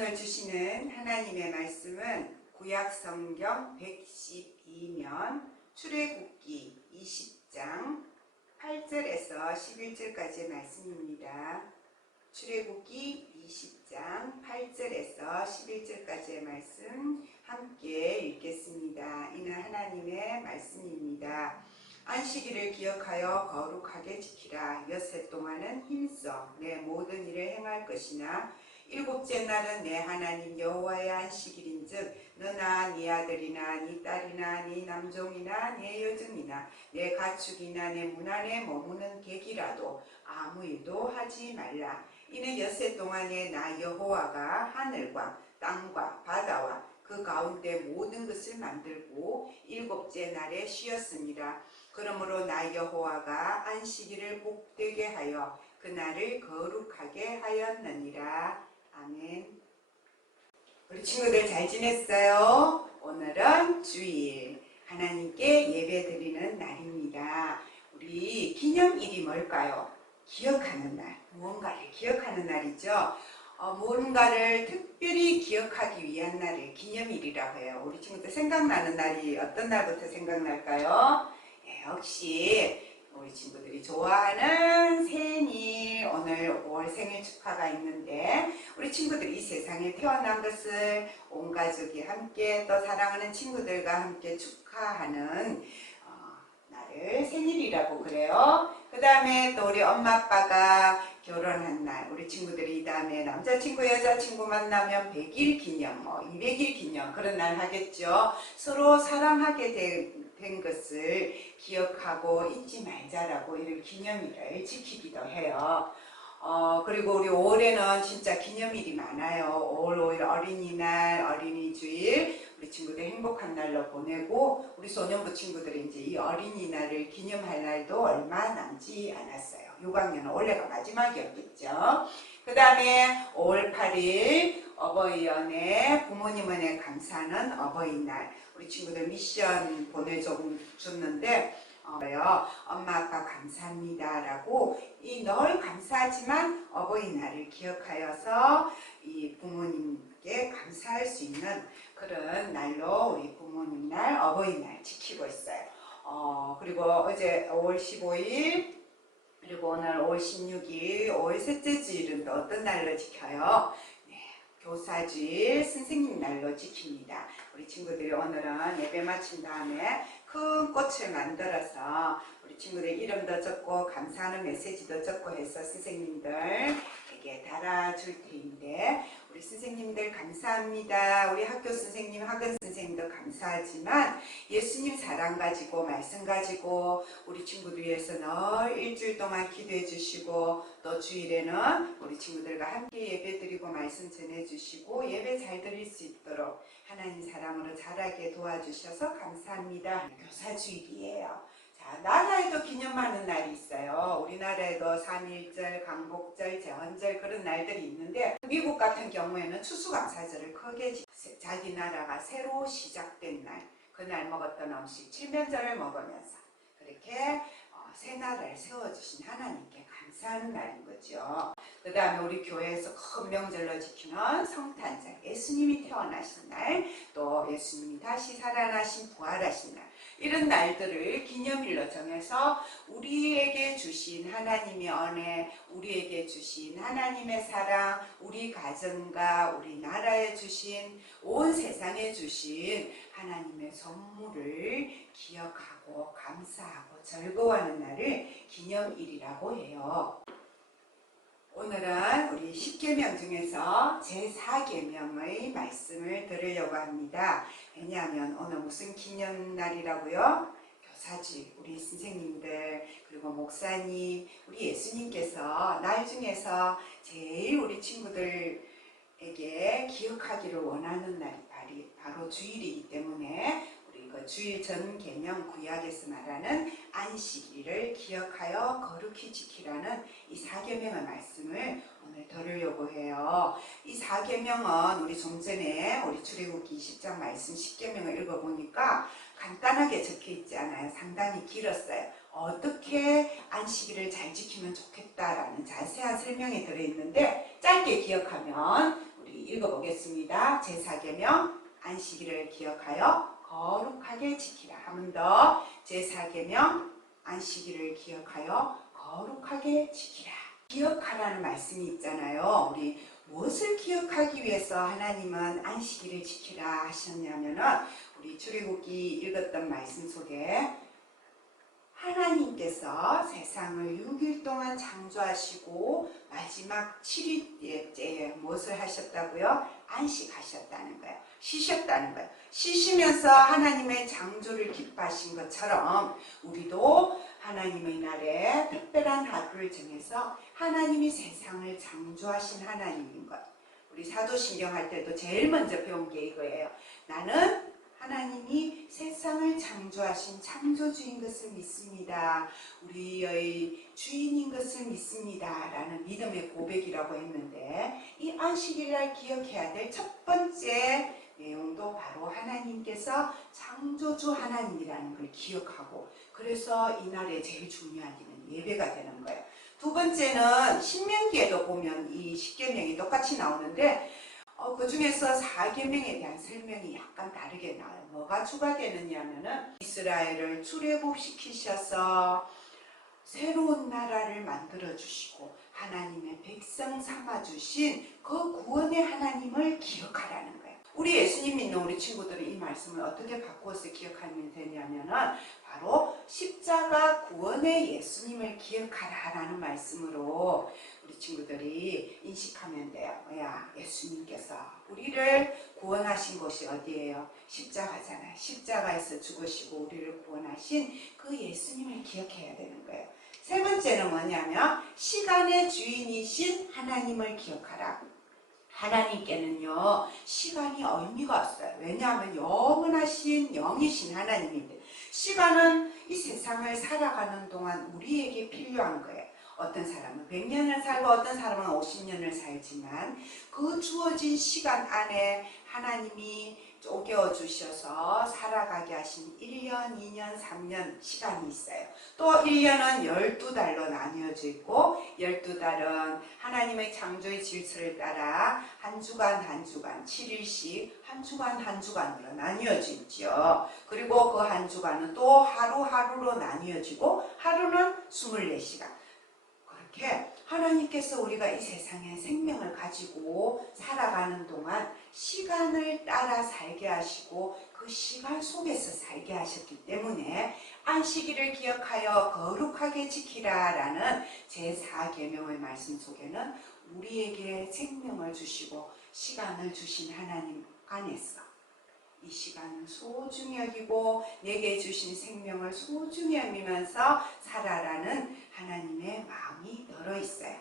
오늘 주시는 하나님의 말씀은 구약성경 112면 출애굽기 20장 8절에서 11절까지의 말씀입니다. 출애굽기 20장 8절에서 11절까지의 말씀 함께 읽겠습니다. 이는 하나님의 말씀입니다. 안식일을 기억하여 거룩하게 지키라. 엿새 동안은 힘써 내 모든 일을 행할 것이나 일곱째 날은 내 하나님 여호와의 안식일인즉 너나 네 아들이나 네 딸이나 네 남종이나 네 여종이나 내 가축이나 내 문 안에 머무는 객이라도 아무 일도 하지 말라. 이는 엿새 동안에 나 여호와가 하늘과 땅과 바다와 그 가운데 모든 것을 만들고 일곱째 날에 쉬었습니다. 그러므로 나 여호와가 안식일을 복되게 하여 그날을 거룩하게 하였느니라. 아멘. 우리 친구들 잘 지냈어요? 오늘은 주일 하나님께 예배드리는 날입니다. 우리 기념일이 뭘까요? 기억하는 날, 무언가를 기억하는 날이죠. 무언가를 특별히 기억하기 위한 날을 기념일이라고 해요. 우리 친구들 생각나는 날이 어떤 날부터 생각날까요? 역시 우리 친구들이 좋아하는 생일, 오늘 5월 생일 축하가 있는데 우리 친구들이 이 세상에 태어난 것을 온 가족이 함께 또 사랑하는 친구들과 함께 축하하는 날을 생일이라고 그래요. 그 다음에 또 우리 엄마 아빠가 결혼한 날, 우리 친구들이 이 다음에 남자친구 여자친구 만나면 100일 기념, 200일 기념 그런 날 하겠죠. 서로 사랑하게 된 것을 기억하고 잊지 말자라고 이런 기념일을 지키기도 해요. 그리고 우리 5월에는 진짜 기념일이 많아요. 5월 5일 어린이날, 어린이주일, 우리 친구들 행복한 날로 보내고 우리 소년부 친구들이 이제 이 어린이날을 기념할 날도 얼마 남지 않았어요. 6학년은 올해가 마지막이었겠죠. 그 다음에 5월 8일 어버이연애, 부모님 은혜 감사하는 어버이날. 우리 친구들 미션 보내줬는데 엄마 아빠 감사합니다 라고 이 늘 감사하지만 어버이날을 기억하여서 이 부모님께 감사할 수 있는 그런 날로 우리 부모님날 어버이날 지키고 있어요. 그리고 어제 5월 15일 그리고 오늘 5월 16일 5월 셋째 주일은 또 어떤 날로 지켜요? 교사주일 선생님 날로 지킵니다. 우리 친구들이 오늘은 예배 마친 다음에 큰 꽃을 만들어서 우리 친구들 이름도 적고 감사하는 메시지도 적고 해서 선생님들에게 달아줄 테인데 우리 선생님들 감사합니다. 우리 학교 선생님, 학원 선생님도 감사하지만 예수님 사랑 가지고 말씀 가지고 우리 친구들 위해서 늘 일주일 동안 기도해 주시고 또 주일에는 우리 친구들과 함께 예배 드리고 말씀 전해 주시고 예배 잘 드릴 수 있도록 하나님 사랑으로 자라게 도와주셔서 감사합니다. 교사주일이에요. 자, 나라에도 기념하는 날이 있어요. 우리나라에도 3.1절, 강복절, 제헌절 그런 날들이 있는데 미국 같은 경우에는 추수감사절을 크게 자기 나라가 새로 시작된 날, 그날 먹었던 음식 칠면조를 먹으면서 그렇게 새 나라를 세워주신 하나님께 감사하는 날인 거죠. 그 다음에 우리 교회에서 큰 명절로 지키는 성탄절, 예수님이 태어나신 날, 또 예수님이 다시 살아나신 부활하신 날, 이런 날들을 기념일로 정해서 우리에게 주신 하나님의 은혜, 우리에게 주신 하나님의 사랑, 우리 가정과 우리 나라에 주신, 온 세상에 주신 하나님의 선물을 기억하고 감사하고 즐거워하는 날을 기념일이라고 해요. 오늘은 우리 10계명 중에서 제4계명의 말씀을 들으려고 합니다. 왜냐하면 오늘 무슨 기념날이라고요? 교사주일, 우리 선생님들 그리고 목사님, 우리 예수님께서 날 중에서 제일 우리 친구들에게 기억하기를 원하는 날이 바로 주일이기 때문에 우리 주일 전 계명 구약에서 말하는 안식일을 기억하여 거룩히 지키라는 이 4계명의 말씀을 오늘 들으려고 해요. 이 4계명은 우리 좀 전에 우리 출애굽기 20장 말씀 10계명을 읽어보니까 간단하게 적혀 있지 않아요. 상당히 길었어요. 어떻게 안식일을 잘 지키면 좋겠다라는 자세한 설명이 들어있는데 짧게 기억하면 우리 읽어보겠습니다. 제4계명 안식일을 기억하여 거룩하게 지키라. 한 번 더. 제4계명 안식일을 기억하여 거룩하게 지키라. 기억하라는 말씀이 있잖아요. 우리 무엇을 기억하기 위해서 하나님은 안식일을 지키라 하셨냐면은 우리 출애굽기 읽었던 말씀 속에 하나님께서 세상을 6일 동안 창조하시고 마지막 7일째 무엇을 하셨다고요? 안식하셨다는 거예요. 쉬셨다는 거예요. 쉬시면서 하나님의 창조를 기뻐하신 것처럼 우리도 하나님의 날에 특별한 하루를 정해서 하나님이 세상을 창조하신 하나님인 것. 우리 사도신경 할 때도 제일 먼저 배운 게 이거예요. 나는 하나님이 세상을 창조하신 창조주인 것을 믿습니다. 우리의 주인인 것을 믿습니다. 라는 믿음의 고백이라고 했는데 이 안식일날 기억해야 될 첫 번째 내용도 바로 하나님께서 창조주 하나님이라는 걸 기억하고 그래서 이날에 제일 중요한 일은 예배가 되는 거예요. 두 번째는 신명기에도 보면 이 십계명이 똑같이 나오는데 그 중에서 4계명에 대한 설명이 약간 다르게 나와요. 뭐가 추가되느냐 하면은 이스라엘을 출애굽시키셔서 새로운 나라를 만들어 주시고 하나님의 백성 삼아 주신 그 구원의 하나님을 기억하라는 거예요. 우리 예수님 믿는 우리 친구들은 이 말씀을 어떻게 바꾸어서 기억하면 되냐면은 바로 십자가 구원의 예수님을 기억하라라는 말씀으로 우리 친구들이 인식하면 돼요. 뭐야? 예수님께서 우리를 구원하신 곳이 어디예요? 십자가잖아요. 십자가에서 죽으시고 우리를 구원하신 그 예수님을 기억해야 되는 거예요. 세 번째는 뭐냐면 시간의 주인이신 하나님을 기억하라. 하나님께는요 시간이 의미가 없어요. 왜냐하면 영원하신 영이신 하나님인데 시간은 이 세상을 살아가는 동안 우리에게 필요한 거예요. 어떤 사람은 100년을 살고 어떤 사람은 50년을 살지만 그 주어진 시간 안에 하나님이 쪼개어 주셔서 살아가게 하신 1년, 2년, 3년 시간이 있어요. 또 1년은 12달로 나뉘어져 있고 12달은 하나님의 창조의 질서를 따라 한 주간 한 주간 7일씩 한 주간 한 주간으로 나뉘어져 있죠. 그리고 그 한 주간은 또 하루하루로 나뉘어지고 하루는 24시간. 그렇게 하나님께서 우리가 이 세상에 생명을 가지고 살아가는 동안 시간을 따라 살게 하시고 그 시간 속에서 살게 하셨기 때문에 안식일을 기억하여 거룩하게 지키라 라는 제4계명의 말씀 속에는 우리에게 생명을 주시고 시간을 주신 하나님 안에서 이 시간을 소중히 여기고 내게 주신 생명을 소중히 여기면서 살아라는 하나님의 마음이 들어있어요.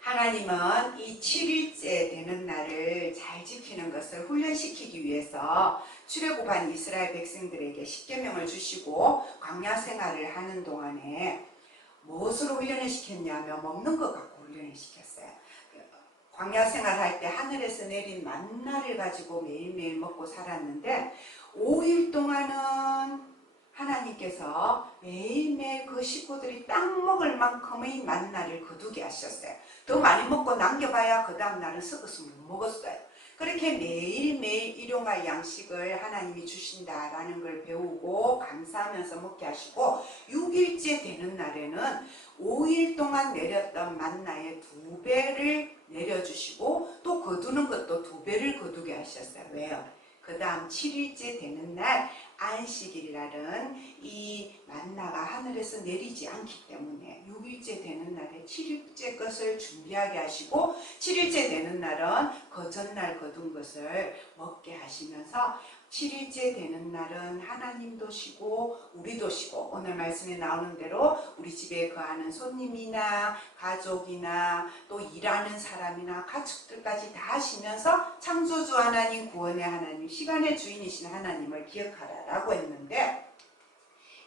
하나님은 이 7일째 되는 날을 잘 지키는 것을 훈련시키기 위해서 출애굽한 이스라엘 백성들에게 십계명을 주시고 광야 생활을 하는 동안에 무엇으로 훈련을 시켰냐면 먹는 것 갖고 훈련을 시켰어요. 광야 생활할 때 하늘에서 내린 만나를 가지고 매일매일 먹고 살았는데 5일 동안은 하나님께서 매일매일 그 식구들이 딱 먹을 만큼의 만나를 거두게 하셨어요. 더 많이 먹고 남겨봐야 그 다음 날은 썩어서 못 먹었어요. 그렇게 매일매일 일용할 양식을 하나님이 주신다라는 걸 배우고 감사하면서 먹게 하시고 6일째 되는 날에는 5일 동안 내렸던 만나의 2배를 내려주시고 또 거두는 것도 2배를 거두게 하셨어요. 왜요? 그 다음 7일째 되는 날 안식일날은 이 만나가 하늘에서 내리지 않기 때문에 6일째 되는 날에 7일째 것을 준비하게 하시고 7일째 되는 날은 그 전날 거둔 것을 먹게 하시면서 7일째 되는 날은 하나님도 쉬고 우리도 쉬고 오늘 말씀에 나오는 대로 우리 집에 거하는 손님이나 가족이나 또 일하는 사람이나 가축들까지 다 쉬면서 창조주 하나님, 구원의 하나님, 시간의 주인이신 하나님을 기억하라라고 했는데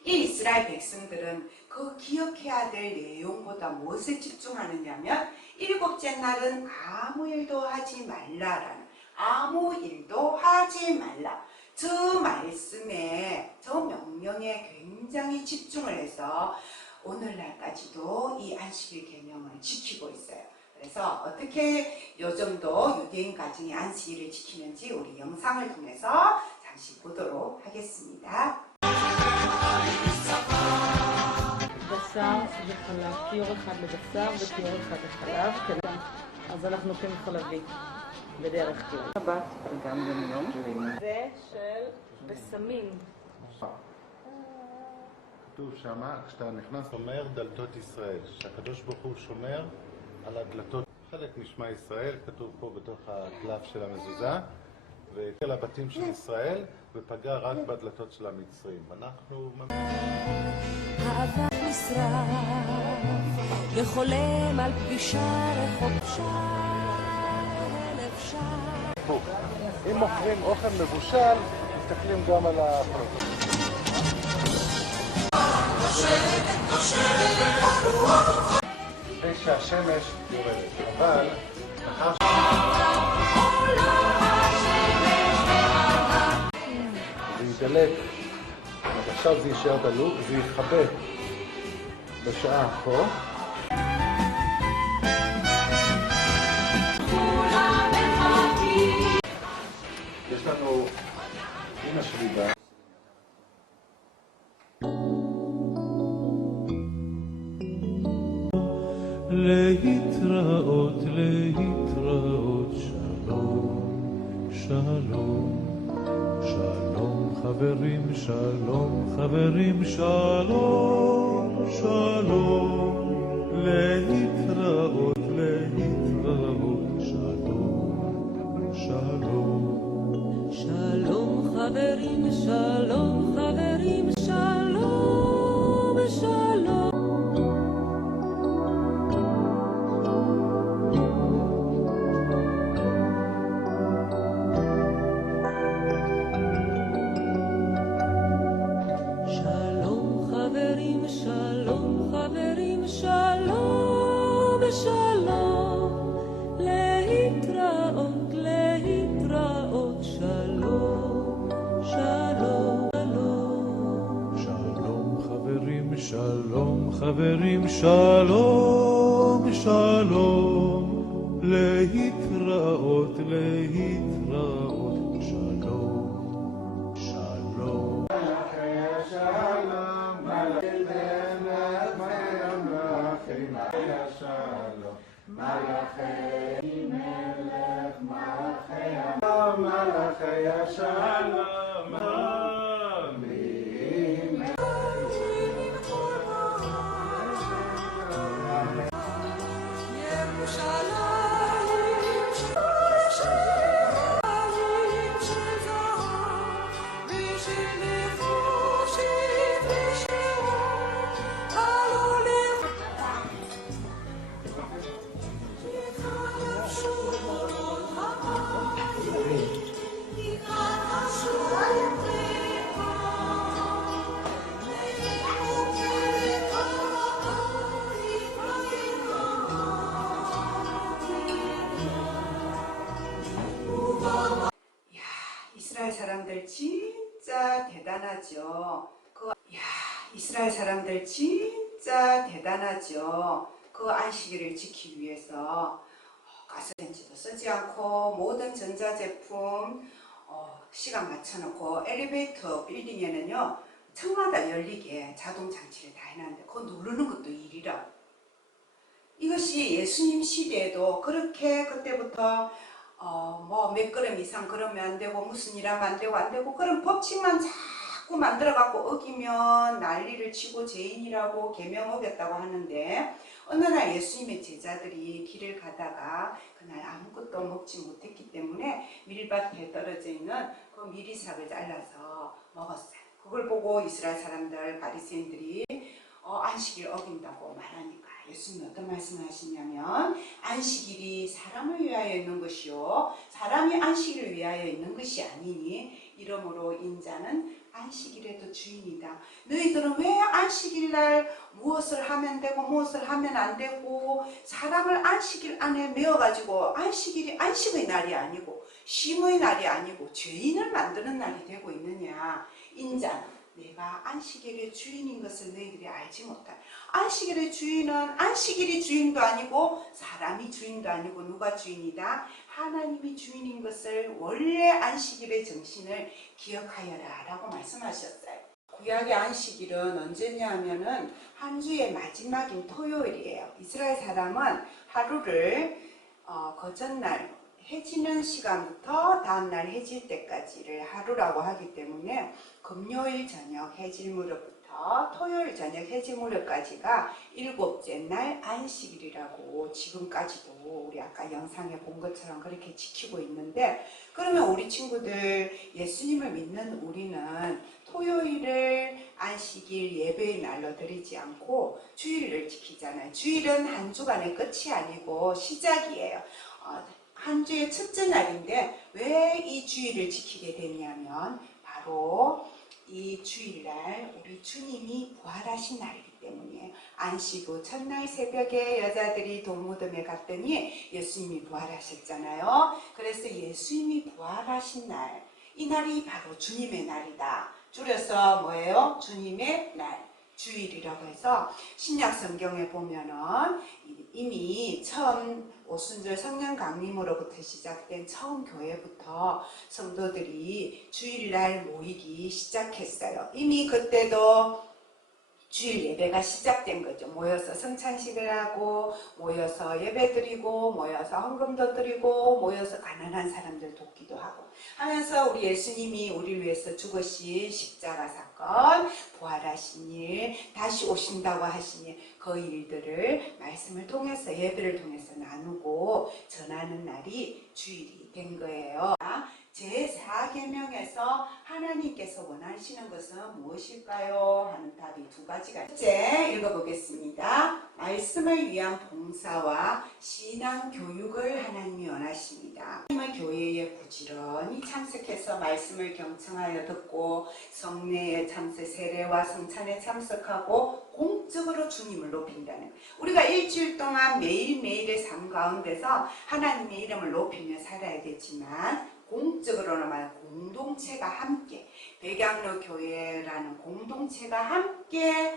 이 이스라엘 백성들은 그 기억해야 될 내용보다 무엇에 집중하느냐면 7째 날은 아무 일도 하지 말라라는 아무 일도 하지 말라. 저 말씀에 저 명령에 굉장히 집중을 해서 오늘날까지도 이 안식일 계명을 지키고 있어요. 그래서 어떻게 요즘도 유대인 가정이 안식일을 지키는지 우리 영상을 통해서 잠시 보도록 하겠습니다. בשר וחלב, כיור אחד לבשר וכיור אחד לחלב, אז אנחנו עושים חלבי בדרך כלל. שבת גם יום. זה של בשמים. כתוב שמה, כשאתה נכנס, אומר דלתות ישראל, שהקדוש ברוך הוא שומר על הדלתות. חלק נשמע ישראל, כתוב פה בתוך הקלף של המזוזה, וכל הבתים של ישראל, ופגע רק בדלתות של המצרים. אנחנו... אהבת נשרף וחולם על פגישה רחוקה אלף שעה. אם מוכרים אוכל מבושל, מסתכלים גם על הפרוטות. כדי שהשמש יורדת, אבל אחר זה ידלק, עכשיו זה יישאר דלוק, זה יכבה בשעה פה. יש לנו אמא שלי בה. להתראות, להתראות, שלום, שלום, שלום חברים, שלום חברים, שלום, שלום, להתראות, להתראות, שלום, שלום. שלום חברים, שלום חברים, שלום, שלום. שלום חברים, שלום חברים, שלום, שלום. להתראות, להתראות, שלום, שלום, שלום. שלום חברים, שלום חברים, שלום, שלום, להתראות, להתראות, שלום, שלום. מלאכי השלום, 이스라엘 사람들 진짜 대단하죠. 이스라엘 사람들 진짜 대단하죠. 그 안식일을 지키기 위해서 가스렌지도 쓰지 않고 모든 전자제품 시간 맞춰놓고 엘리베이터 빌딩에는요 층마다 열리게 자동 장치를 다 해놨는데 그거 누르는 것도 일이라. 이것이 예수님 시대에도 그렇게 그때부터 뭐 몇 걸음 이상 걸으면 안 되고 무슨 일 하면 안 되고 그런 법칙만 자꾸 만들어 갖고 어기면 난리를 치고 죄인이라고 계명 어겼다고 하는데 어느 날 예수님의 제자들이 길을 가다가 그날 아무것도 먹지 못했기 때문에 밀밭에 떨어져 있는 그 미리삭을 잘라서 먹었어요. 그걸 보고 이스라엘 사람들 바리새인들이 안식일 어긴다고 말하니까 예수님은 어떤 말씀을 하시냐면 안식일이 사람을 위하여 있는 것이요 사람이 안식일을 위하여 있는 것이 아니니 이러므로 인자는 안식일에도 주인이다. 너희들은 왜 안식일날 무엇을 하면 되고 무엇을 하면 안 되고 사람을 안식일 안에 메어가지고 안식일이 안식의 날이 아니고 쉼의 날이 아니고 죄인을 만드는 날이 되고 있느냐. 인자는 내가 안식일의 주인인 것을 너희들이 알지 못하라. 안식일의 주인은 안식일이 주인도 아니고 사람이 주인도 아니고 누가 주인이다? 하나님이 주인인 것을 원래 안식일의 정신을 기억하여라 라고 말씀하셨어요. 구약의 안식일은 언제냐 하면은 한 주의 마지막인 토요일이에요. 이스라엘 사람은 하루를 거전날 해 지는 시간부터 다음날 해질 때까지를 하루라고 하기 때문에 금요일 저녁 해질 무렵부터 토요일 저녁 해질 무렵까지가 일곱째 날 안식일이라고 지금까지도 우리 아까 영상에 본 것처럼 그렇게 지키고 있는데, 그러면 우리 친구들 예수님을 믿는 우리는 토요일을 안식일 예배의 날로 드리지 않고 주일을 지키잖아요. 주일은 한 주간의 끝이 아니고 시작이에요. 한 주의 첫째 날인데 왜 이 주일을 지키게 되냐면 바로 이 주일날 우리 주님이 부활하신 날이기 때문이에요. 안식 후 첫날 새벽에 여자들이 돌무덤에 갔더니 예수님이 부활하셨잖아요. 그래서 예수님이 부활하신 날, 이 날이 바로 주님의 날이다. 줄여서 뭐예요? 주님의 날, 주일이라고 해서 신약 성경에 보면은 이미 처음 오순절 성령 강림으로부터 시작된 처음 교회부터 성도들이 주일날 모이기 시작했어요. 이미 그때도 주일 예배가 시작된 거죠. 모여서 성찬식을 하고, 모여서 예배 드리고, 모여서 헌금도 드리고, 모여서 가난한 사람들 돕기도 하고 하면서 우리 예수님이 우리를 위해서 죽으신 십자가 사건, 부활하신 일, 다시 오신다고 하신 일, 그 일들을 말씀을 통해서 예배를 통해서 나누고 전하는 날이 주일이 된 거예요. 제4계명에서 하나님께서 원하시는 것은 무엇일까요? 하는 답이 두 가지가 있습니다. 첫째, 읽어보겠습니다. 말씀을 위한 봉사와 신앙 교육을 하나님이 원하십니다. 하나님은 교회에 부지런히 참석해서 말씀을 경청하여 듣고 성례에 참석, 세례와 성찬에 참석하고 공적으로 주님을 높인다는 거예요. 우리가 일주일 동안 매일매일의 삶 가운데서 하나님의 이름을 높이며 살아야겠지만 공적으로는 말 공동체가 함께, 백양로 교회라는 공동체가 함께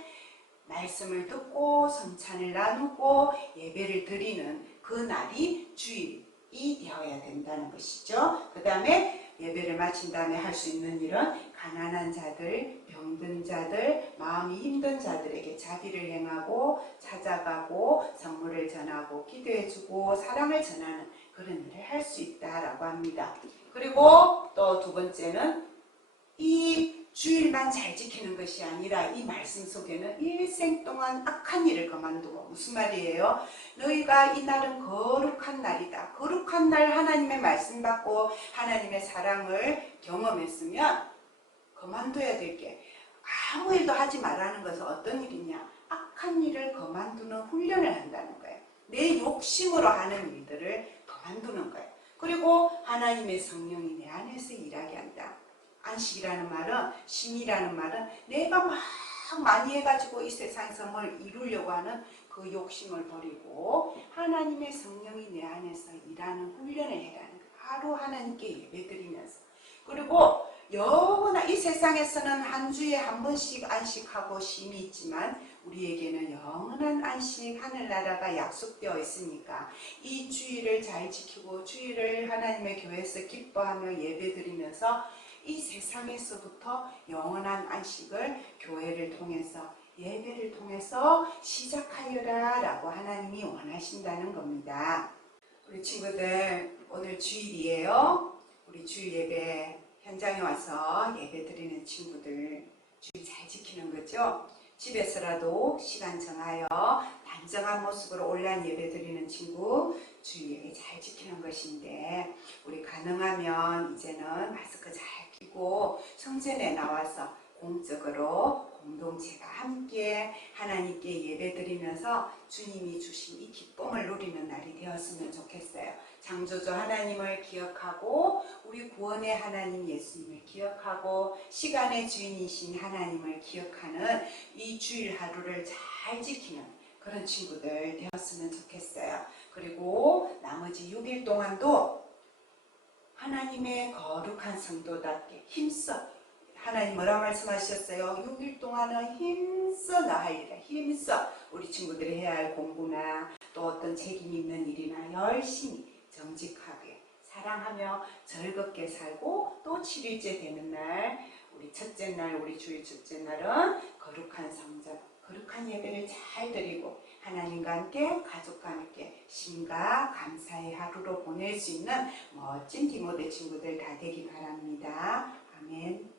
말씀을 듣고 성찬을 나누고 예배를 드리는 그 날이 주일이 되어야 된다는 것이죠. 그 다음에 예배를 마친 다음에 할 수 있는 일은 가난한 자들, 병든 자들, 마음이 힘든 자들에게 자비를 행하고 찾아가고 선물을 전하고 기도해주고 사랑을 전하는 그런 일을 할 수 있다라고 합니다. 그리고 또 두 번째는 이 주일만 잘 지키는 것이 아니라 이 말씀 속에는 일생 동안 악한 일을 그만두고, 무슨 말이에요? 너희가 이 날은 거룩한 날이다. 거룩한 날 하나님의 말씀 받고 하나님의 사랑을 경험했으면 그만둬야 될 게 아무 일도 하지 말라는 것은 어떤 일이냐? 악한 일을 그만두는 훈련을 한다는 거예요. 내 욕심으로 하는 일들을 그만두는 거예요. 그리고 하나님의 성령이 내 안에서 일하게 한다. 안식이라는 말은, 쉼이라는 말은 내가 막 많이 해가지고 이 세상에서 뭘 이루려고 하는 그 욕심을 버리고 하나님의 성령이 내 안에서 일하는 훈련을 해라는 거예요. 하루 하나님께 예배드리면서. 그리고 영원한 이 세상에서는 한 주에 한 번씩 안식하고 쉼이 있지만 우리에게는 영원한 안식, 하늘나라가 약속되어 있으니까 이 주일을 잘 지키고 주일을 하나님의 교회에서 기뻐하며 예배드리면서 이 세상에서부터 영원한 안식을 교회를 통해서, 예배를 통해서 시작하여라 라고 하나님이 원하신다는 겁니다. 우리 친구들, 오늘 주일이에요. 우리 주일 예배 현장에 와서 예배 드리는 친구들, 주일 잘 지키는 거죠? 집에서라도 시간 정하여 단정한 모습으로 온라인 예배 드리는 친구, 주일 예배 잘 지키는 것인데, 우리 가능하면 이제는 마스크 잘 끼고 성전에 나와서 공적으로 공동체가 함께 하나님께 예배 드리면서 주님이 주신 이 기쁨을 누리는 날이 되었으면 좋겠어요. 창조주 하나님을 기억하고 우리 구원의 하나님 예수님을 기억하고 시간의 주인이신 하나님을 기억하는 이 주일 하루를 잘 지키는 그런 친구들 되었으면 좋겠어요. 그리고 나머지 6일 동안도 하나님의 거룩한 성도답게 힘써 하나님 뭐라 말씀하셨어요? 6일 동안은 힘써 나아이라. 힘써 우리 친구들이 해야 할 공부나 또 어떤 책임 있는 일이나 열심히 정직하게 사랑하며 즐겁게 살고 또 7일째 되는 날 우리 첫째 날 우리 주일 첫째 날은 거룩한 성전 거룩한 예배를 잘 드리고 하나님과 함께 가족과 함께 신과 감사의 하루로 보낼 수 있는 멋진 디모데 친구들 다 되기 바랍니다. 아멘.